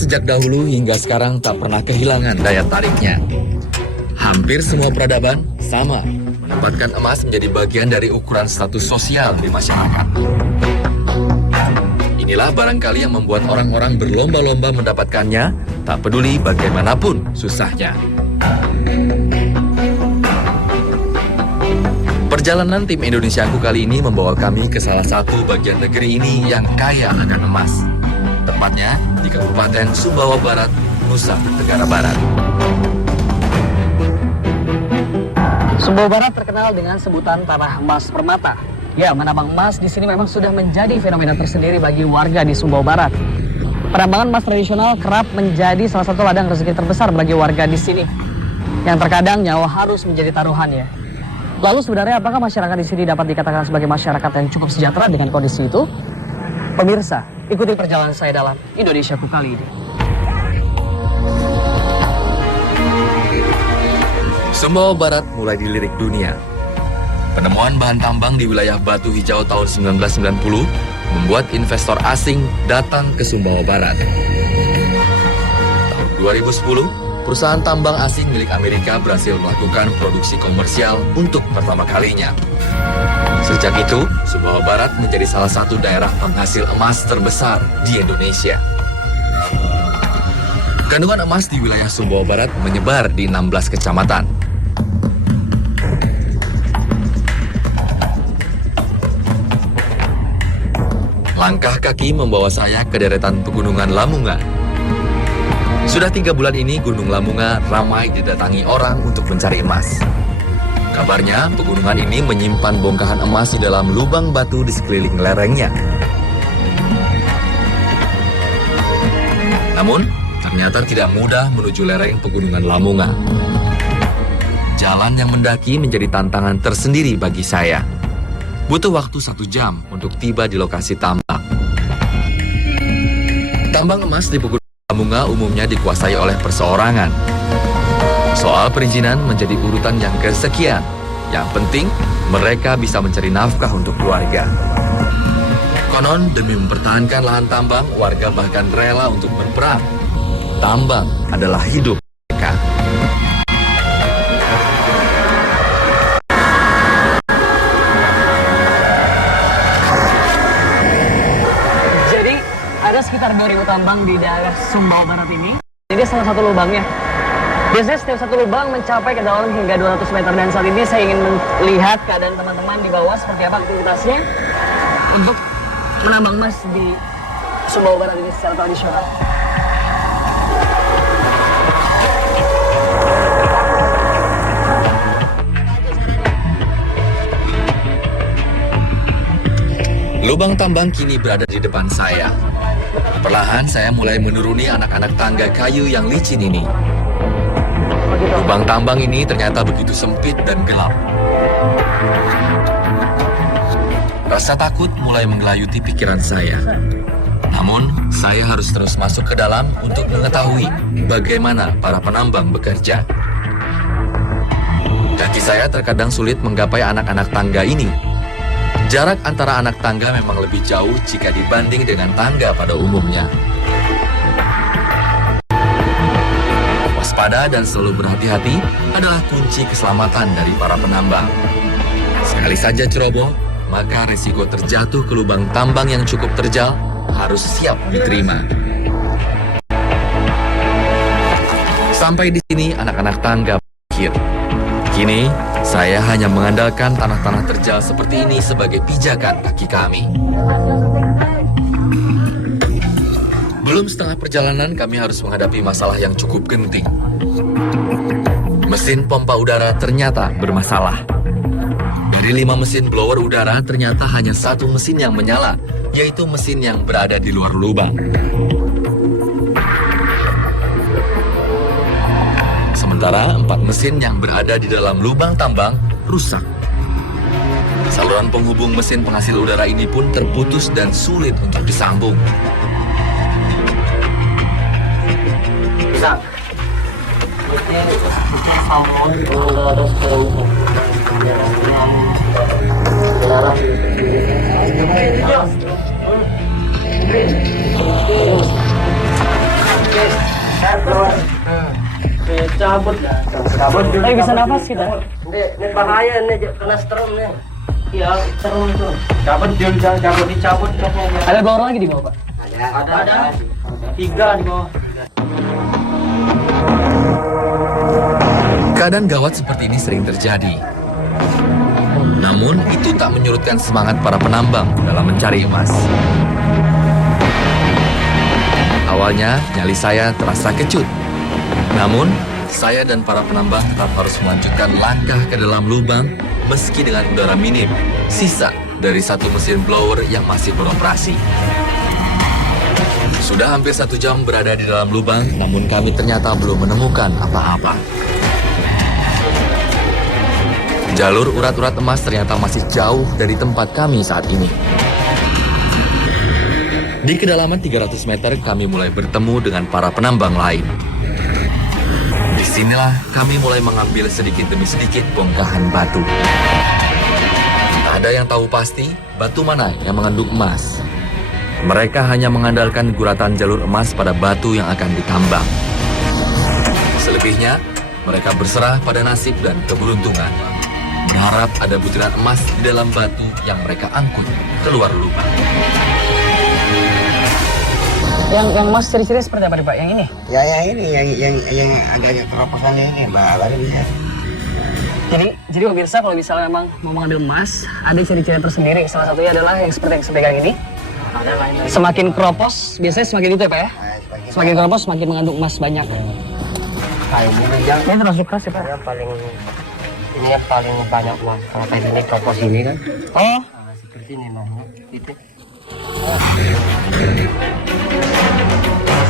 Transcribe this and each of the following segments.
Emas sejak dahulu hingga sekarang tak pernah kehilangan daya tariknya. Hampir semua peradaban sama menempatkan emas menjadi bagian dari ukuran status sosial di masyarakat. Inilah barangkali yang membuat orang-orang berlomba-lomba mendapatkannya, tak peduli bagaimanapun susahnya. Perjalanan tim Indonesiaku kali ini membawa kami ke salah satu bagian negeri ini yang kaya akan emas. Tepatnya di Kabupaten Sumbawa Barat, Nusa Tenggara Barat. Sumbawa Barat terkenal dengan sebutan tanah emas permata. Ya, menambang emas di sini memang sudah menjadi fenomena tersendiri bagi warga di Sumbawa Barat. Penambangan emas tradisional kerap menjadi salah satu ladang rezeki terbesar bagi warga di sini, yang terkadang nyawa harus menjadi taruhannya. Lalu sebenarnya apakah masyarakat di sini dapat dikatakan sebagai masyarakat yang cukup sejahtera dengan kondisi itu? Pemirsa, ikuti perjalanan saya dalam Indonesiaku kali ini. Sumbawa Barat mulai dilirik dunia. Penemuan bahan tambang di wilayah Batu Hijau tahun 1990 membuat investor asing datang ke Sumbawa Barat. Tahun 2010, perusahaan tambang asing milik Amerika berhasil melakukan produksi komersial untuk pertama kalinya. Sejak itu, Sumbawa Barat menjadi salah satu daerah penghasil emas terbesar di Indonesia. Kandungan emas di wilayah Sumbawa Barat menyebar di 16 kecamatan. Langkah kaki membawa saya ke deretan pegunungan Lamunga. Sudah 3 bulan ini Gunung Lamunga ramai didatangi orang untuk mencari emas. Kabarnya pegunungan ini menyimpan bongkahan emas di dalam lubang batu di sekeliling lerengnya. Namun, ternyata tidak mudah menuju lereng pegunungan Lamunga. Jalan yang mendaki menjadi tantangan tersendiri bagi saya. Butuh waktu 1 jam untuk tiba di lokasi tambang. Tambang emas di pegunungan Lamunga umumnya dikuasai oleh perseorangan. Soal perizinan menjadi urutan yang kesekian. Yang penting, mereka bisa mencari nafkah untuk keluarga. Konon, demi mempertahankan lahan tambang, warga bahkan rela untuk berperang. Tambang adalah hidup mereka. Jadi, ada sekitar 2.000 tambang di daerah Sumbawa Barat ini. Ini salah satu lubangnya. Biasanya setiap satu lubang mencapai ke dalam hingga 200 meter, dan saat ini saya ingin melihat keadaan teman-teman di bawah seperti apa aktivitasnya untuk menambang emas di Sumbawa Barat ini secara tradisional. Lubang tambang kini berada di depan saya. Perlahan saya mulai menuruni anak-anak tangga kayu yang licin ini. Lubang tambang ini ternyata begitu sempit dan gelap. Rasa takut mulai menggelayuti pikiran saya. Namun, saya harus terus masuk ke dalam untuk mengetahui bagaimana para penambang bekerja. Kaki saya terkadang sulit menggapai anak-anak tangga ini. Jarak antara anak tangga memang lebih jauh jika dibanding dengan tangga pada umumnya. Waspada dan selalu berhati-hati adalah kunci keselamatan dari para penambang. Sekali saja ceroboh, maka risiko terjatuh ke lubang tambang yang cukup terjal harus siap diterima. Sampai di sini anak-anak tangga berakhir. Kini, saya hanya mengandalkan tanah-tanah terjal seperti ini sebagai pijakan kaki kami. Belum setengah perjalanan, kami harus menghadapi masalah yang cukup genting. Mesin pompa udara ternyata bermasalah. Dari 5 mesin blower udara, ternyata hanya 1 mesin yang menyala, yaitu mesin yang berada di luar lubang. Sementara 4 mesin yang berada di dalam lubang tambang rusak. Saluran penghubung mesin penghasil udara ini pun terputus dan sulit untuk disambung. Cabut dulu. bisa nafas kita. Ini bahaya nih kena strom nih. Iya, terus itu. Cabut dulu, jangan cabut dicabut katanya. Ada 2 orang lagi di bawah, Pak. Ada. 3 di bawah. Keadaan gawat seperti ini sering terjadi. Namun, itu tak menyurutkan semangat para penambang dalam mencari emas. Awalnya, nyali saya terasa kecut. Namun, saya dan para penambang tetap harus melanjutkan langkah ke dalam lubang meski dengan udara minim, sisa dari satu mesin blower yang masih beroperasi. Sudah hampir 1 jam berada di dalam lubang, namun kami ternyata belum menemukan apa-apa. Jalur urat-urat emas ternyata masih jauh dari tempat kami saat ini. Di kedalaman 300 meter, kami mulai bertemu dengan para penambang lain. Disinilah kami mulai mengambil sedikit demi sedikit bongkahan batu. Tak ada yang tahu pasti batu mana yang mengandung emas. Mereka hanya mengandalkan guratan jalur emas pada batu yang akan ditambang. Selebihnya, mereka berserah pada nasib dan keberuntungan. Berharap ada butiran emas di dalam batu yang mereka angkut keluar lubang. Yang emas ciri-ciri seperti apa nih, Pak? Yang ini? Ya ini yang agak keroposan ini, Mbak. Ya. Jadi pemirsa, kalau misalnya memang mau mengambil emas, ada ciri-ciri tersendiri. Salah satunya adalah yang seperti yang saya pegang ini. Semakin keropos, biasanya semakin itu ya, Pak ya? Semakin keropos, semakin mengandung emas banyak. Kayak ini Ini termasuk keras ya, Pak? ini yang paling banyak mas. Kalau kayak ini keropos ini kan. Oh, Seperti ini mas. Gitu.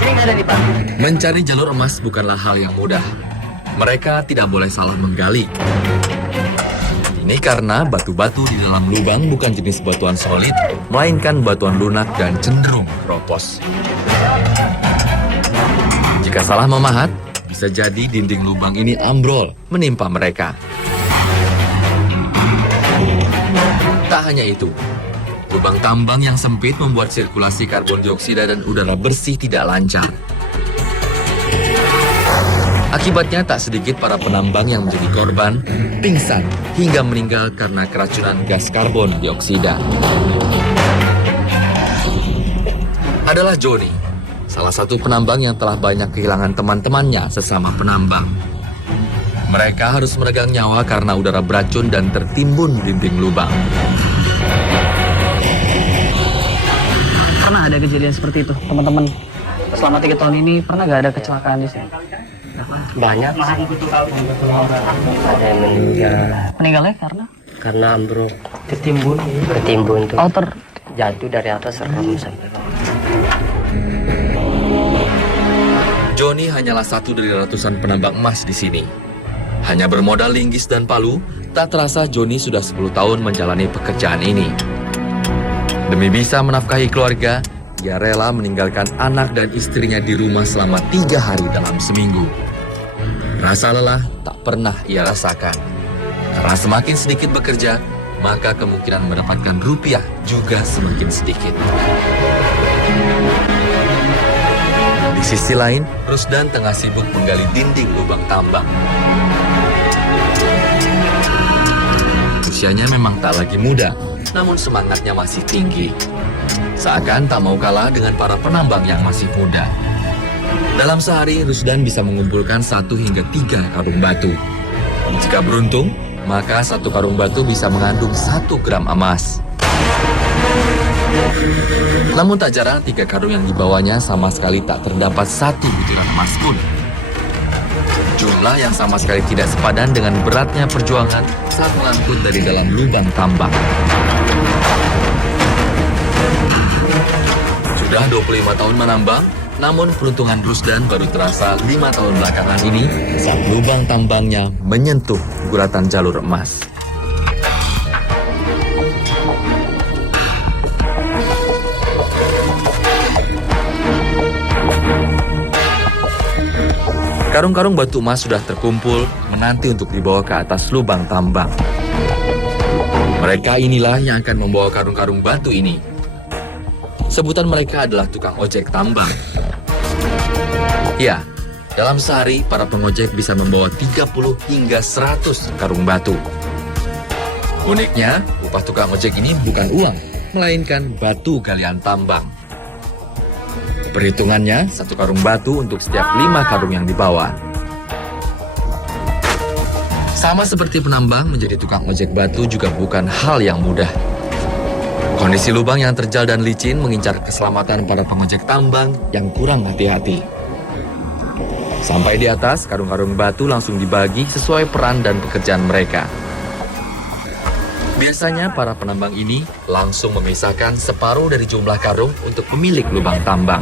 sini nggak ada nih, Pak. Mencari jalur emas bukanlah hal yang mudah. Mereka tidak boleh salah menggali. Ini karena batu-batu di dalam lubang bukan jenis batuan solid, melainkan batuan lunak dan cenderung keropos. Jika salah memahat, bisa jadi dinding lubang ini ambrol, menimpa mereka. Tak hanya itu, lubang tambang yang sempit membuat sirkulasi karbon dioksida dan udara bersih tidak lancar. Akibatnya tak sedikit para penambang yang menjadi korban, pingsan, hingga meninggal karena keracunan gas karbon dioksida. Adalah Joni, salah satu penambang yang telah banyak kehilangan teman-temannya sesama penambang. Mereka harus meregang nyawa karena udara beracun dan tertimbun dinding lubang. Pernah ada kejadian seperti itu, teman-teman? Selama 3 tahun ini pernah nggak ada kecelakaan di sini? Banyak. Ada yang meninggal. Meninggalnya karena Ambruk. Ketimbun tuh. Oh, Jatuh dari atas serem sampai. Joni hanyalah satu dari ratusan penambang emas di sini. Hanya bermodal linggis dan palu, tak terasa Joni sudah 10 tahun menjalani pekerjaan ini. Demi bisa menafkahi keluarga, ia rela meninggalkan anak dan istrinya di rumah selama 3 hari dalam seminggu. Rasa lelah tak pernah ia rasakan. Karena semakin sedikit bekerja, maka kemungkinan mendapatkan rupiah juga semakin sedikit. Di sisi lain, Rusdan tengah sibuk menggali dinding lubang tambang. Usianya memang tak lagi muda, namun semangatnya masih tinggi. Seakan tak mau kalah dengan para penambang yang masih muda. Dalam sehari, Rusdan bisa mengumpulkan 1 hingga 3 karung batu. Jika beruntung, maka 1 karung batu bisa mengandung 1 gram emas. Namun tak jarang 3 karung yang dibawanya sama sekali tak terdapat 1 butiran emas pun. Jumlah yang sama sekali tidak sepadan dengan beratnya perjuangan saat mengangkut dari dalam lubang tambang. Sudah 25 tahun menambang, namun peruntungan Rusdan baru terasa 5 tahun belakangan ini saat lubang tambangnya menyentuh guratan jalur emas. Karung-karung batu emas sudah terkumpul, menanti untuk dibawa ke atas lubang tambang. Mereka inilah yang akan membawa karung-karung batu ini. Sebutan mereka adalah tukang ojek tambang. Ya, Dalam sehari, para pengojek bisa membawa 30 hingga 100 karung batu. Uniknya, upah tukang ojek ini bukan uang, melainkan batu galian tambang. Perhitungannya, 1 karung batu untuk setiap 5 karung yang dibawa. Sama seperti penambang, menjadi tukang ojek batu juga bukan hal yang mudah. Kondisi lubang yang terjal dan licin mengincar keselamatan para pengojek tambang yang kurang hati-hati. Sampai di atas, karung-karung batu langsung dibagi sesuai peran dan pekerjaan mereka. Biasanya para penambang ini langsung memisahkan separuh dari jumlah karung untuk pemilik lubang tambang.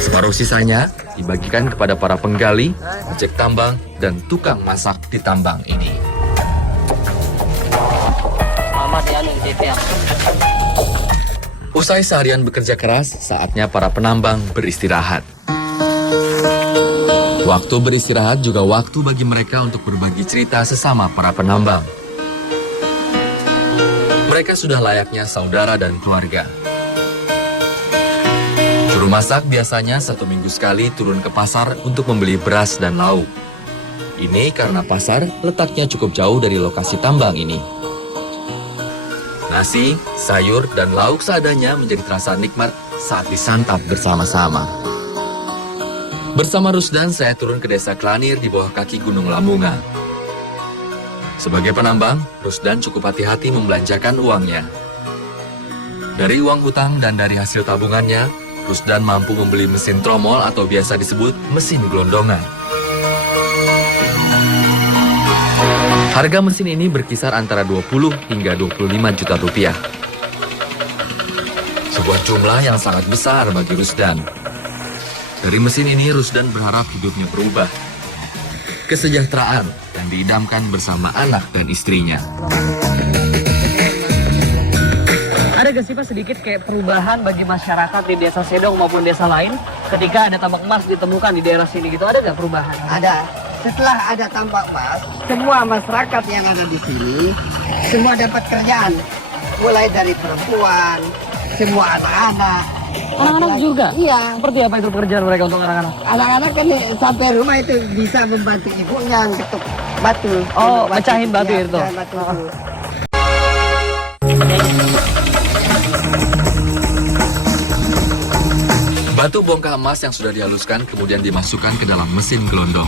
Separuh sisanya dibagikan kepada para penggali, ojek tambang, dan tukang masak di tambang ini. Usai seharian bekerja keras, saatnya para penambang beristirahat. Waktu beristirahat juga waktu bagi mereka untuk berbagi cerita sesama para penambang. Mereka sudah layaknya saudara dan keluarga. Juru masak biasanya 1 minggu sekali turun ke pasar untuk membeli beras dan lauk. Ini karena pasar letaknya cukup jauh dari lokasi tambang ini. Nasi, sayur, dan lauk seadanya menjadi terasa nikmat saat disantap bersama-sama. Bersama Rusdan, saya turun ke desa Klanir di bawah kaki Gunung Lamunga. Sebagai penambang, Rusdan cukup hati-hati membelanjakan uangnya. Dari uang hutang dan dari hasil tabungannya, Rusdan mampu membeli mesin tromol atau biasa disebut mesin gelondongan. Harga mesin ini berkisar antara 20 hingga 25 juta rupiah. Sebuah jumlah yang sangat besar bagi Rusdan. Dari mesin ini, Rusdan berharap hidupnya berubah. Kesejahteraan yang diidamkan bersama anak dan istrinya. Ada gak sih Pak sedikit kayak perubahan bagi masyarakat di desa Sedong maupun desa lain ketika ada tambang emas ditemukan di daerah sini gitu? Ada gak perubahan? Ada. Setelah ada tambang emas, semua masyarakat yang ada di sini semua dapat kerjaan. Mulai dari perempuan, semua anak-anak. Anak-anak juga? Iya. Seperti apa itu pekerjaan mereka untuk anak-anak? Anak-anak kan sampai rumah itu bisa membantu ibunya ketuk batu. Oh, pecahin batu ya, itu. pecahin batu itu. Batu bongkah emas yang sudah dihaluskan kemudian dimasukkan ke dalam mesin gelondong.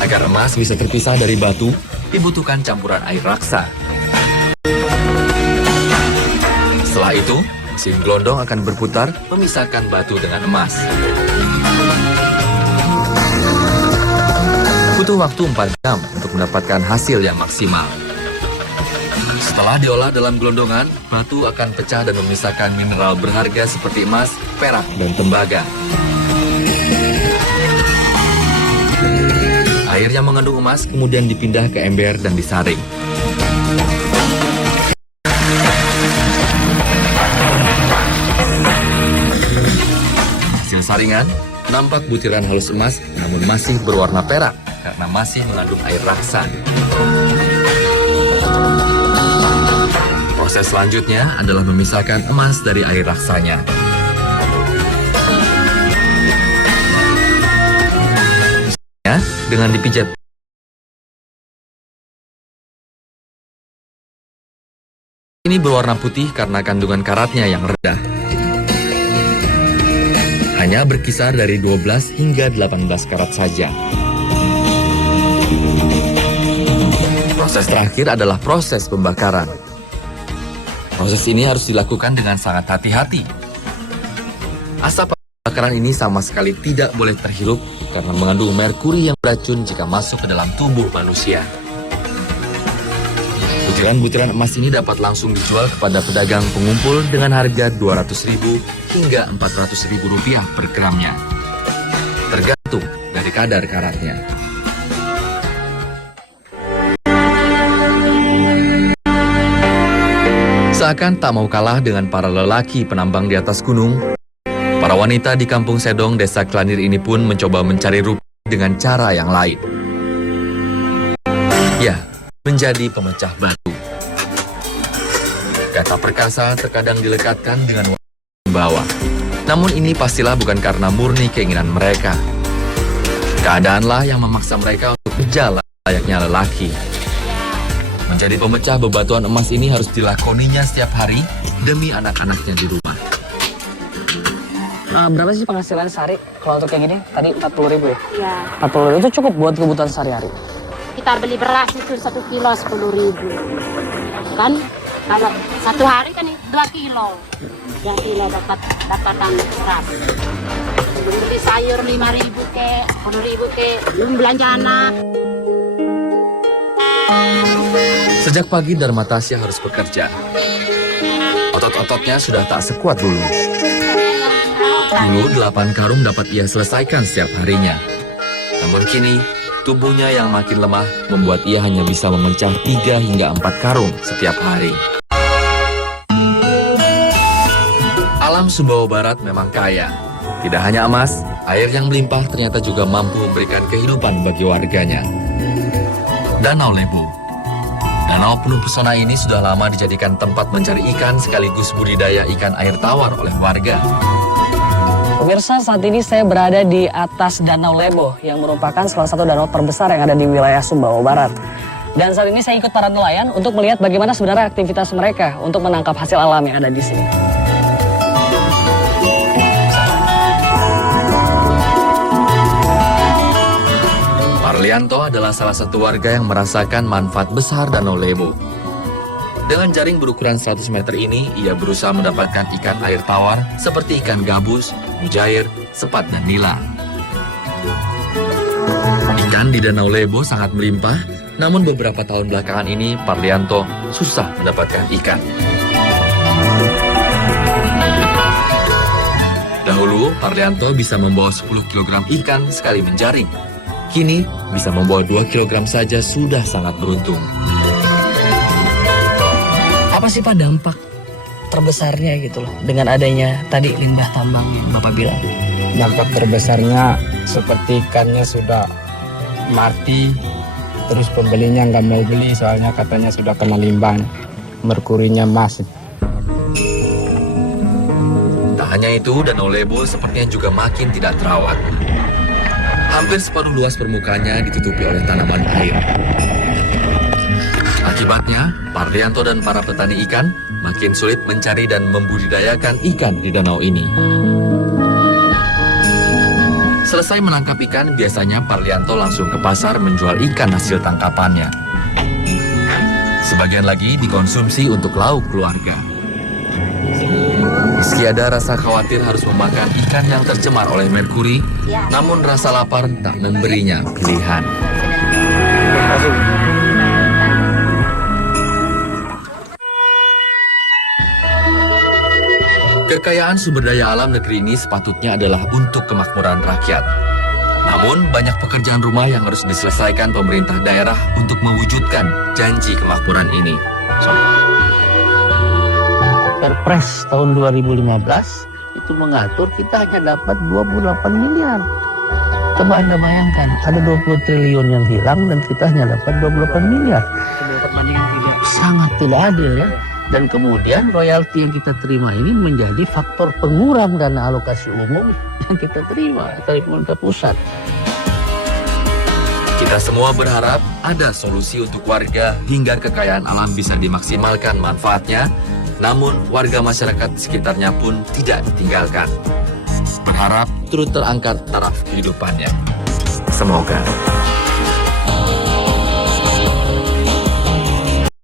Agar emas bisa terpisah dari batu, dibutuhkan campuran air raksa. Setelah itu, mesin gelondong akan berputar memisahkan batu dengan emas. Butuh waktu 4 jam untuk mendapatkan hasil yang maksimal. Setelah diolah dalam gelondongan, batu akan pecah dan memisahkan mineral berharga seperti emas, perak, dan tembaga. Air yang mengandung emas kemudian dipindah ke ember dan disaring. Hasil saringan, nampak butiran halus emas namun masih berwarna perak karena masih mengandung air raksa. Proses selanjutnya adalah memisahkan emas dari air raksanya. Dengan dipijat ini berwarna putih karena kandungan karatnya yang rendah. Hanya berkisar dari 12 hingga 18 karat saja. Proses terakhir adalah proses pembakaran. Proses ini harus dilakukan dengan sangat hati-hati. Asap pembakaran ini sama sekali tidak boleh terhirup karena mengandung merkuri yang beracun jika masuk ke dalam tubuh manusia. Butiran-butiran emas ini dapat langsung dijual kepada pedagang pengumpul dengan harga Rp200.000 hingga Rp400.000 per gramnya. Tergantung dari kadar karatnya. Seakan tak mau kalah dengan para lelaki penambang di atas gunung, para wanita di kampung Sedong, desa Klanir ini pun mencoba mencari rupiah dengan cara yang lain. Ya, menjadi pemecah batu. Kata perkasa terkadang dilekatkan dengan bawah. Namun ini pastilah bukan karena murni keinginan mereka. Keadaanlah yang memaksa mereka untuk berjalan layaknya lelaki. Menjadi pemecah bebatuan emas ini harus dilakoninya setiap hari demi anak-anaknya di rumah. Berapa sih penghasilan sehari kalau untuk kayak gini? Tadi 40.000 ya? Ya, 40.000 itu cukup buat kebutuhan sehari-hari. kita beli beras itu 1 kilo 10.000. Kan kalau 1 hari kan 2 kilo. Yang kilo dapatan beras. Beli sayur 5.000 ke, 10.000 ke, belum belanja anak. Sejak pagi Dharma Tasya harus bekerja. Otot-ototnya sudah tak sekuat dulu. Dulu 8 karung dapat ia selesaikan setiap harinya. Namun kini, tubuhnya yang makin lemah membuat ia hanya bisa memecah 3 hingga 4 karung setiap hari. Alam Sumbawa Barat memang kaya. Tidak hanya emas, air yang melimpah ternyata juga mampu memberikan kehidupan bagi warganya. Danau Lebo. Danau penuh pesona ini sudah lama dijadikan tempat mencari ikan sekaligus budidaya ikan air tawar oleh warga. Pemirsa, saat ini saya berada di atas Danau Lebo yang merupakan salah satu danau terbesar yang ada di wilayah Sumbawa Barat. Dan saat ini saya ikut para nelayan untuk melihat bagaimana sebenarnya aktivitas mereka untuk menangkap hasil alam yang ada di sini. Parlianto adalah salah satu warga yang merasakan manfaat besar Danau Lebo. Dengan jaring berukuran 100 meter ini, ia berusaha mendapatkan ikan air tawar seperti ikan gabus, mujair, sepat, dan nila. Ikan di Danau Lebo sangat melimpah, namun beberapa tahun belakangan ini Parlianto susah mendapatkan ikan. Dahulu, Parlianto bisa membawa 10 kg ikan sekali menjaring. Kini, bisa membawa 2 kg saja sudah sangat beruntung. Apa sih Pak dampak terbesarnya gitu loh dengan adanya tadi limbah tambang yang Bapak bilang? Dampak terbesarnya seperti ikannya sudah mati, terus pembelinya nggak mau beli soalnya katanya sudah kena limbah, merkurinya masuk. Tak hanya itu, Danau Lebo sepertinya juga makin tidak terawat. Hampir separuh luas permukaannya ditutupi oleh tanaman air. Akibatnya, Parlianto dan para petani ikan makin sulit mencari dan membudidayakan ikan di danau ini. Selesai menangkap ikan, biasanya Parlianto langsung ke pasar menjual ikan hasil tangkapannya. Sebagian lagi dikonsumsi untuk lauk keluarga. Meski ada rasa khawatir harus memakan ikan yang tercemar oleh merkuri, namun rasa lapar tak memberinya pilihan. Kekayaan sumber daya alam negeri ini sepatutnya adalah untuk kemakmuran rakyat. Namun, banyak pekerjaan rumah yang harus diselesaikan pemerintah daerah untuk mewujudkan janji kemakmuran ini. Perpres tahun 2015 itu mengatur kita hanya dapat 28 miliar. Coba Anda bayangkan, ada 20 triliun yang hilang dan kita hanya dapat 28 miliar. Sangat tidak adil ya. Dan kemudian royalti yang kita terima ini menjadi faktor pengurang dana alokasi umum yang kita terima dari pemerintah pusat. Kita semua berharap ada solusi untuk warga hingga kekayaan alam bisa dimaksimalkan manfaatnya, namun warga masyarakat sekitarnya pun tidak ditinggalkan. Berharap turut terangkat taraf kehidupannya. Semoga.